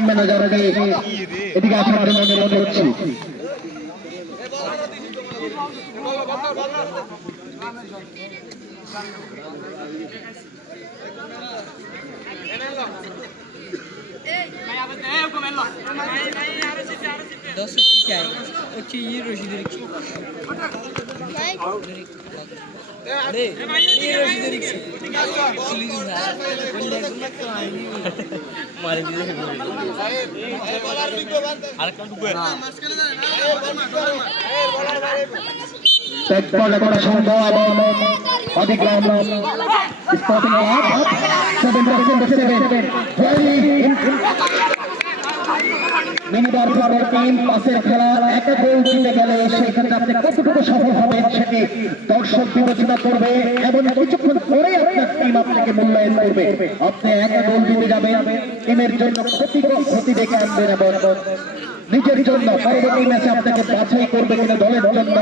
Team ম্যানেজারকে এদিকে আসার জন্য অনুরোধ করছি। সম্ভব এবং অধিগ্রাম স্পোর্টিং মিনিবার ফরওয়ার্ড টিম পাশের খেলা একা গোল দিতে গেলে সেই ক্ষেত্রে আপনি কতটুকু সফল হবেন সেটি দর্শক বিবেচনা করবে এবং কিছুক্ষণ পরে আপনার টিম আপনাকে মূল্যায়ন করবে। আপনি একা গোল দিতে যাবেন, টিমের জন্য ক্ষতি ডেকে আনবেন এবং নিজের জন্য পরবর্তী ম্যাচে আপনাকে বাছাই করবে কিনা দলের জন্য।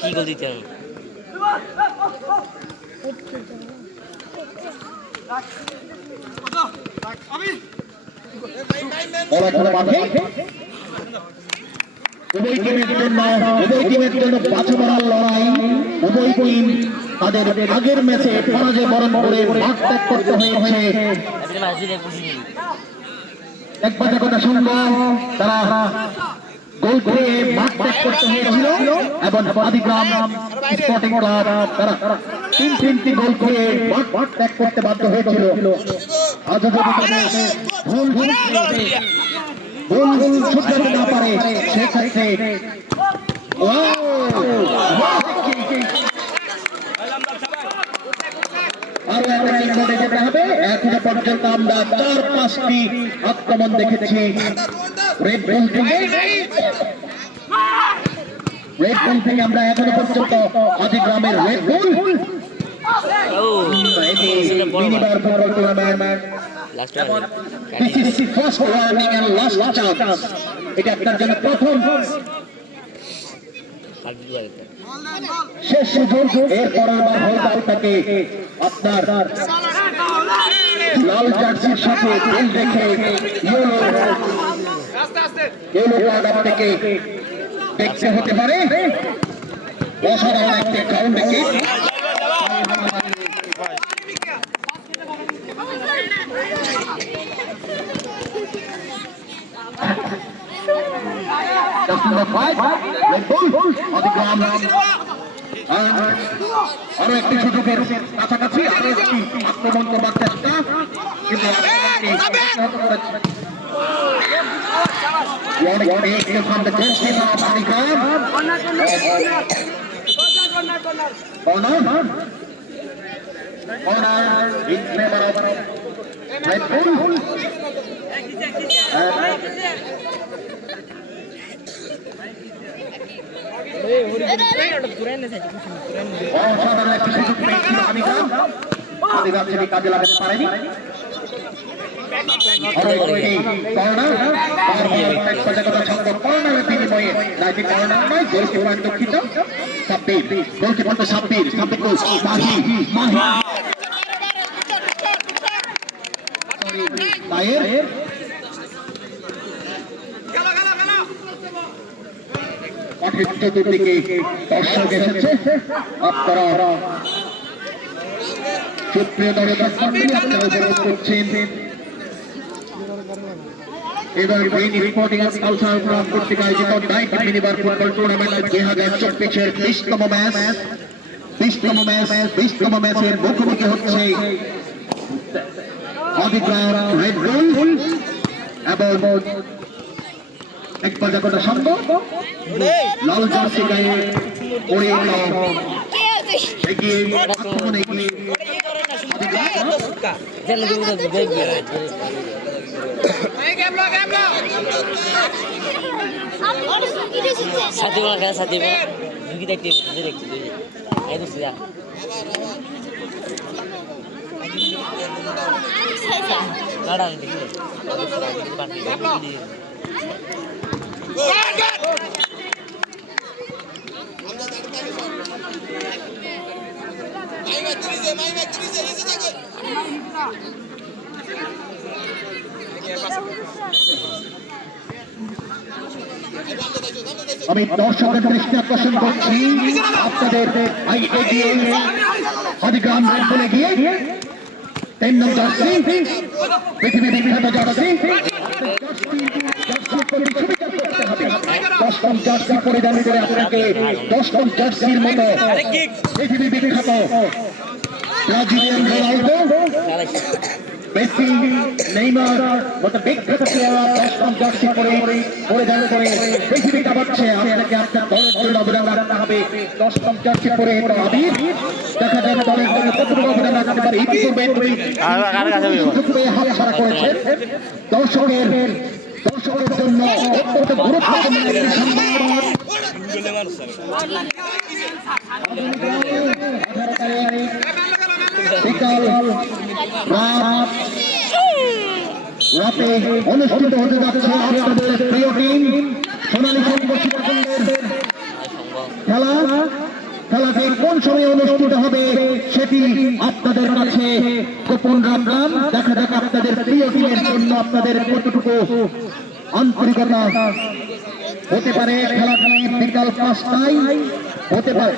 কি গোল দিতে উভয় টিমের জন্য বাছু মারার লড়াই। উভয় টিম তাদের আগের ম্যাচে পরাজয় বরণ করে মাঠ ত্যাগ করতে হয়েছে। এক বাজে কথা শুনবো তারা গোল করে মাঠ ত্যাগ করতে হয়েছিল এবং আদিগ্রাম স্পোর্টিং ক্লাব তারা তিনটি গোল করে মাঠ ত্যাগ করতে বাধ্য হয়েছিল। আজ যদি গোল শুধরাতে না পারে সেক্ষেত্রে আরো একটা চিন্তা যেতে হবে। এখনো পর্যন্ত আমরা 4-5টি আক্রমণ দেখেছি রেড বুল থেকে আমরা এখনো পর্যন্ত আদিগ্রামের Red Bull mini bar football tournament This is the first warning and last chance. এটা আপনার জন্য প্রথম শেষ সুযোগ। এরপরে হয়তো আপনাকে আপনার লাল জার্সির সাথে গোল দেখে ইয়েলো কার্ড আপনাকে দেখতে হতে পারে। অসাধারণ একটি গ্রাউন্ড কিক। আরো একটি সুযোগের কাছাকাছি আরো একটি আক্রমণ করবার চেষ্টা, কিন্তু কাজে লাগাতে পারেনি। চতুর্দিকে দর্শক এসেছে। আপনারা সুপ্রিয় দর্শক আপনারা উপভোগ করছেন এবার green reporting and cultural club কর্তৃক আয়োজিত নাইট মিনিবার ফুটবল টুর্নামেন্ট 2024 এর 20তম ম্যাচের মুখোমুখি হচ্ছে আদিগ্রাম রেড বুল এবং এক বাজাকোটা সংঘ। লাল জার্সি গায়ে পড়ে এগিয়ে আক্রমণে এগিয়ে সাথী বলা সাথী বলা দেখতে আমি দর্শকের দৃষ্টি আকর্ষণ করছি আপনাদের এগিয়ে হরিগ্রাম বলে গিয়ে 3 নং জার্সি পৃথিবী বিখ্যাত জার্সি দশম জার্সি পরিধান করে আপনাকে দশম জার্সির মতো পৃথিবী বিখ্যাত ব্রাজিলিয়ান রোনাল্ডো মেসি নেইমার মতো বিখ্যাত প্লেয়ার দশম জার্সি পরিধান করে পৃথিবী কাঁপাচ্ছে। আপনাকে আপনার দলের জন্য অবদান রাখতে হবে। দশম জার্সি পরে আবির দেখা যাক দলের জন্য কতটুকু অবদান রাখতে পারে। ইতিপূর্বে হাত ছাড়া করেছেন দর্শকের জন্য অত্যন্ত গুরুত্বপূর্ণ একটি সংবাদ। বিকাল রাতে অনুষ্ঠিত হতে যাচ্ছে আপনাদের প্রিয় টিম সোনালী খেলাটি কোন সময় অনুষ্ঠিত হবে সেটি আপনাদের কাছে গোপন রাখলাম। দেখা যাক আপনাদের প্রিয় টিমের জন্য আপনাদের কতটুকু আন্তরিকতা হতে পারে। খেলাটি বিকাল 5টায় হতে পারে।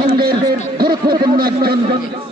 সঙ্গের গুরুত্বপূর্ণ একজন